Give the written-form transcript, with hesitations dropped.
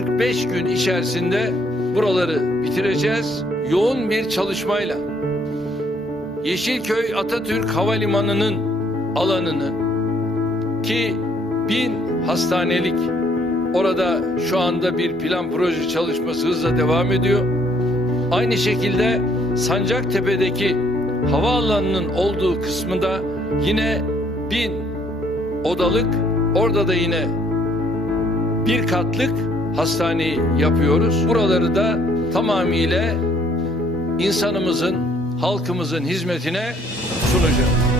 45 gün içerisinde buraları bitireceğiz. Yoğun bir çalışmayla Yeşilköy Atatürk Havalimanı'nın alanını, ki 1000 hastanelik, orada şu anda bir plan proje çalışması hızla devam ediyor. Aynı şekilde Sancaktepe'deki havaalanının olduğu kısmında yine 1000 odalık, orada da yine bir katlık hastaneyi yapıyoruz. Buraları da tamamıyla insanımızın, halkımızın hizmetine sunacağız.